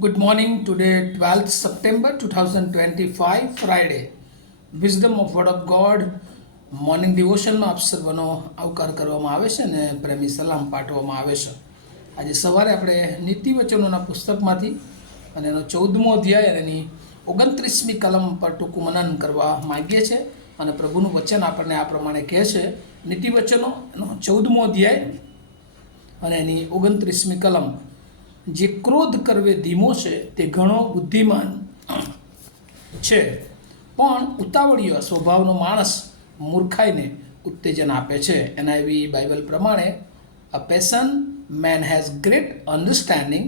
Good morning. Today, 12th September 2025, Friday. Wisdom of Word of God. Morning ડિવોશનમાં આપ સર્વનો આવકાર કરવામાં આવે છે અને પ્રેમી સલામ પાઠવવામાં આવે છે આજે સવારે આપણે નીતિ વચનોના પુસ્તકમાંથી અને એનો ચૌદમો અધ્યાય અને એની ઓગણત્રીસમી કલમ પર ટૂંકું મનન કરવા માગીએ છીએ અને પ્રભુનું વચન આપણને આ પ્રમાણે કહે છે નીતિ વચનો એનો ચૌદમો અધ્યાય અને એની ઓગણત્રીસમી કલમ જે ક્રોધ કરવે ધીમો છે, તે ઘણો બુદ્ધિમાન છે. પણ ઉતાવળીય સ્વભાવનો માણસ મૂર્ખાઈને ઉત્તેજન આપે છે. એના એવી બાઇબલ પ્રમાણે a patient man has great understanding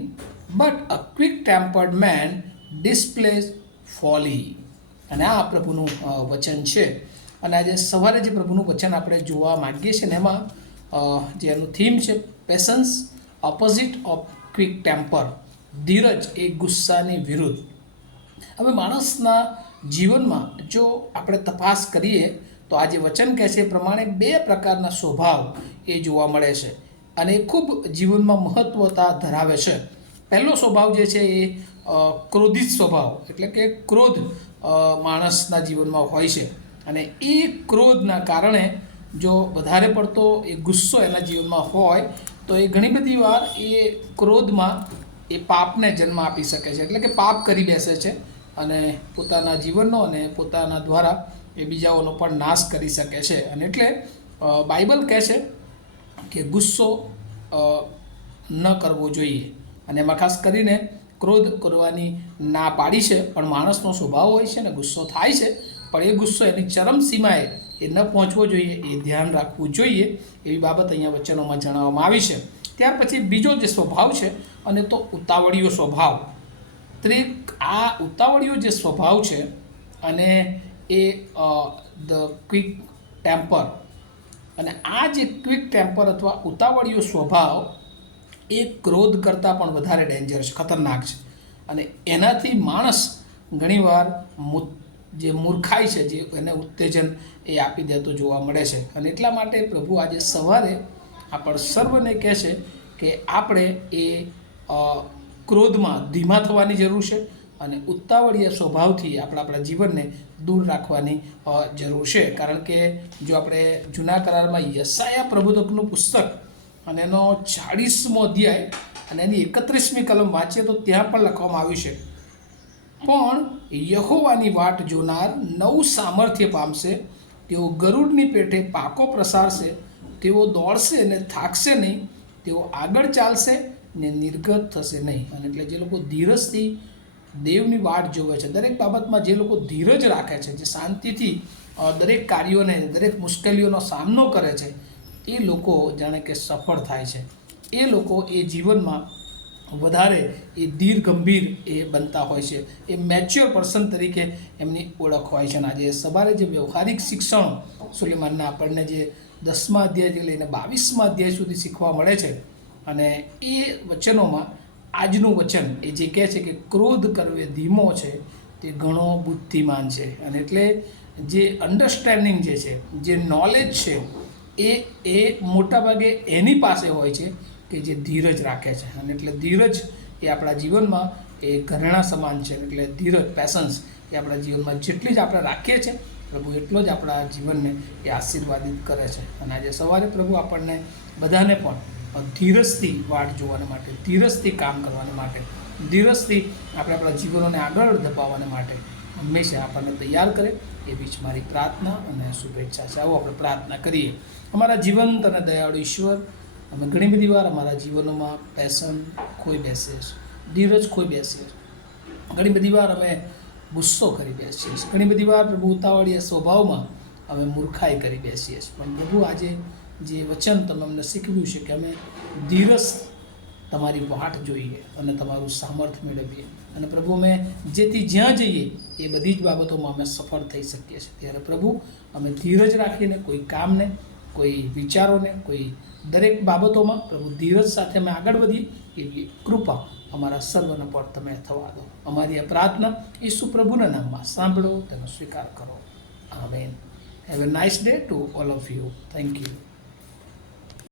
but a quick tempered man displays folly અને આ પ્રભુનું વચન છે. અને આજે સવારે જે પ્રભુનું વચન આપણે જોવા માંગીએ છીએ ને એમાં જે એનું થીમ છે patience opposite of quick temper ધીરજ એ ગુસ્સાની વિરુદ્ધ. હવે માણસના જીવનમાં જો આપણે તપાસ કરીએ, તો આજે વચન કહે છે એ પ્રમાણે બે પ્રકારના સ્વભાવ એ જોવા મળે છે અને ખૂબ જીવનમાં મહત્વતા ધરાવે છે. પહેલો સ્વભાવ જે છે એ ક્રોધિત સ્વભાવ, એટલે કે ક્રોધ માણસના જીવનમાં હોય છે. અને એ ક્રોધના કારણે જો વધારે પડતો એ ગુસ્સો એના જીવનમાં હોય તો એ ઘણી બધી વાર એ ક્રોધમાં એ પાપને જન્મ આપી શકે છે. એટલે કે પાપ કરી બેસે છે અને પોતાના જીવનનો અને પોતાના દ્વારા એ બીજાઓનો પણ નાશ કરી શકે છે. અને એટલે બાઇબલ કહે છે કે ગુસ્સો ન કરવો જોઈએ. અને એમાં ખાસ કરીને ક્રોધ કરવાની ના પાડી છે. પણ માણસનો સ્વભાવ હોય છે ને ગુસ્સો થાય છે. પણ એ ગુસ્સો એની ચરમ સીમાએ એ ન પહોંચવો જોઈએ, એ ધ્યાન રાખવું જોઈએ એવી બાબત અહીંયા વચનોમાં જણાવવામાં આવી છે. ત્યાર પછી બીજો જે સ્વભાવ છે, અને તો ઉતાવળીયો સ્વભાવ. તે આ ઉતાવળીયો જે સ્વભાવ છે, અને એ ધ ક્વિક ટેમ્પર. અને આ જે ક્વિક ટેમ્પર અથવા ઉતાવળીયો સ્વભાવ, એ ક્રોધ કરતાં પણ વધારે ડેન્જર છે ખતરનાક છે. અને એનાથી માણસ ઘણીવાર જે મૂર્ખાઈ છે, જે એને ઉત્તેજન એ આપી દેતો જોવા મળે છે. અને એટલા માટે પ્રભુ આજે સવારે આપણ સર્વને કહે છે કે આપણે એ ક્રોધમાં ધીમા થવાની જરૂર છે અને ઉતાવળીય સ્વભાવથી આપણે આપણા જીવનને દૂર રાખવાની જરૂર છે. કારણ કે જો આપણે જૂના કરારમાં યસાયા પ્રબોધકનું પુસ્તક અને એનો ચાળીસમો અધ્યાય અને એની એકત્રીસમી કલમ વાંચીએ તો ત્યાં પણ લખવામાં આવ્યું છે. પણ યહોવાની વાટ જોનાર નવું સામર્થ્ય પામશે, તેઓ ગરુડની પેઠે પાકો પ્રસારશે, તેઓ દોડશે અને થાકશે નહીં, તેઓ આગળ ચાલશે ને નિર્ગત થશે નહીં. અને એટલે જે લોકો ધીરજથી દેવની વાટ જોવે છે, દરેક બાબતમાં જે લોકો ધીરજ રાખે છે, જે શાંતિથી દરેક કાર્યોને, દરેક મુશ્કેલીઓનો સામનો કરે છે, એ લોકો જાણે કે સફળ થાય છે. એ લોકો એ જીવનમાં વધારે એ ધીર ગંભીર એ બનતા હોય છે. એ મેચ્યોર પર્સન તરીકે એમની ઓળખ હોય છે. અને આજે સવારે જે વ્યવહારિક શિક્ષણ સુલેમાનના આપણને જે દસમા અધ્યાયથી લઈને બાવીસમા અધ્યાય સુધી શીખવા મળે છે અને એ વચનોમાં આજનું વચન એ જે કહે છે કે ક્રોધ કરવે ધીમો છે તે ઘણો બુદ્ધિમાન છે. અને એટલે જે અન્ડરસ્ટેન્ડિંગ જે છે, જે નોલેજ છે એ એ મોટાભાગે એની પાસે હોય છે. કે જે ધીરજ રાખે છે. અને એટલે ધીરજ એ આપણા જીવનમાં એ ઘરેણા સમાન છે. એટલે ધીરજ પેશન્સ એ આપણા જીવનમાં જેટલી જ આપણે રાખીએ છીએ, પ્રભુ એટલો જ આપણા જીવનને એ આશીર્વાદિત કરે છે. અને આજે સવારે પ્રભુ આપણને બધાને પણ ધીરજથી વાટ જોવાને માટે, ધીરજથી કામ કરવાને માટે, ધીરજથી આપણે આપણા જીવનોને આગળ ધપાવવાને માટે હંમેશા આપણને તૈયાર કરે. એવી જ મારી પ્રાર્થના અને શુભેચ્છા છે. આવો આપણે પ્રાર્થના કરીએ. અમારા જીવંત અને દયાળુ ઈશ્વર અમે ઘણી બધી વાર અમારા જીવનોમાં પેશન ખોઈ બેસીએ છીએ ધીરજ ખોઈ બેસીએ છીએ ઘણી બધી વાર અમે ગુસ્સો કરી બેસીએ છીએ. ઘણી બધી વાર પ્રભુ ઉતાવળીય સ્વભાવમાં અમે મૂર્ખાઈ કરી બેસીએ છીએ. પણ પ્રભુ આજે જે વચન તમે અમને શીખવ્યું છે કે અમે ધીરજ તમારી વાટ જોઈએ અને તમારું સામર્થ્ય મેળવીએ. અને પ્રભુ અમે જેથી જ્યાં જઈએ એ બધી જ બાબતોમાં અમે સફળ થઈ શકીએ છીએ. ત્યારે પ્રભુ અમે ધીરજ રાખીને કોઈ કામને કોઈ વિચારોને, કોઈ દરેક બાબતોમાં પ્રભુ ધીરજ સાથે અમે આગળ વધીએ, એવી કૃપા અમારા સર્વના પર તમે થવા દો. અમારી આ પ્રાર્થના ઈસુ પ્રભુના નામમાં સાંભળો, તેનો સ્વીકાર કરો. Amen. Have a nice day to all of you thank you